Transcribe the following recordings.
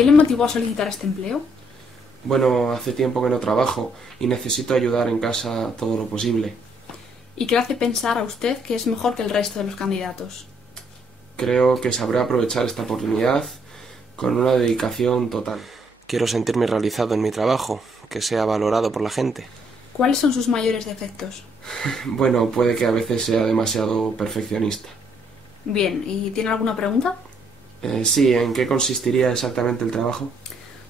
qué le motivó a solicitar este empleo? Bueno, hace tiempo que no trabajo y necesito ayudar en casa todo lo posible. ¿Y qué le hace pensar a usted que es mejor que el resto de los candidatos? Creo que sabré aprovechar esta oportunidad con una dedicación total. Quiero sentirme realizado en mi trabajo, que sea valorado por la gente. ¿Cuáles son sus mayores defectos? Bueno, puede que a veces sea demasiado perfeccionista. Bien, ¿y tiene alguna pregunta? Sí, ¿en qué consistiría exactamente el trabajo?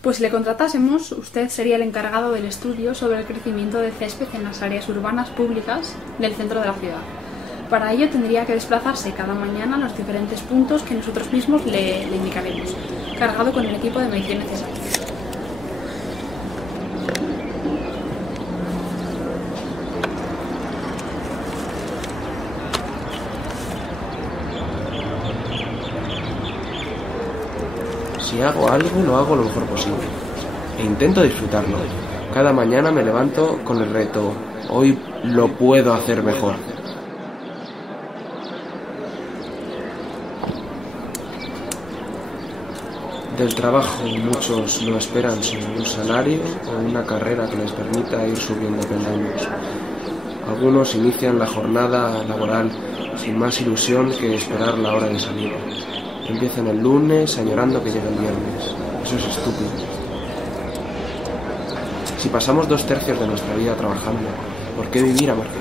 Pues si le contratásemos, usted sería el encargado del estudio sobre el crecimiento de césped en las áreas urbanas públicas del centro de la ciudad. Para ello tendría que desplazarse cada mañana a los diferentes puntos que nosotros mismos le indicaremos, cargado con el equipo de medición necesario. Si hago algo, lo hago lo mejor posible. E intento disfrutarlo. Cada mañana me levanto con el reto, hoy lo puedo hacer mejor. Del trabajo muchos no esperan sin un salario o una carrera que les permita ir subiendo peldaños. Algunos inician la jornada laboral sin más ilusión que esperar la hora de salida. Empiezan el lunes añorando que llegue el viernes. Eso es estúpido. Si pasamos 2/3 de nuestra vida trabajando, ¿por qué vivir amargados?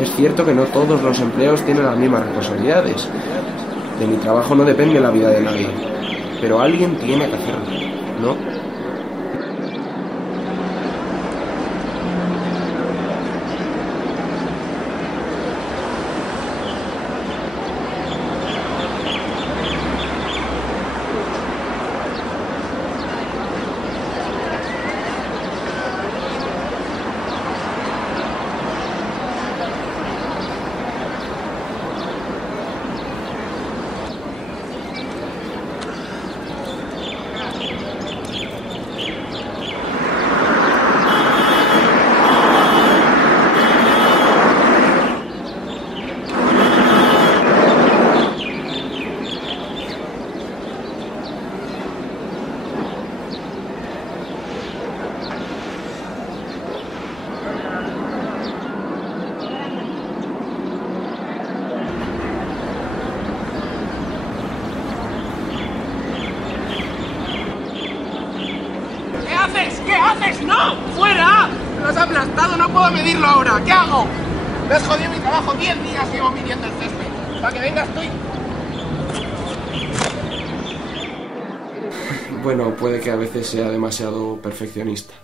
Es cierto que no todos los empleos tienen las mismas responsabilidades. De mi trabajo no depende la vida de nadie. Pero alguien tiene que hacerlo, ¿no? ¿Qué haces? ¡No! ¡Fuera! ¡Me lo has aplastado! ¡No puedo medirlo ahora! ¿Qué hago? Me has jodido mi trabajo. 10 días llevo midiendo el césped. Para que vengas tú. Bueno, puede que a veces sea demasiado perfeccionista.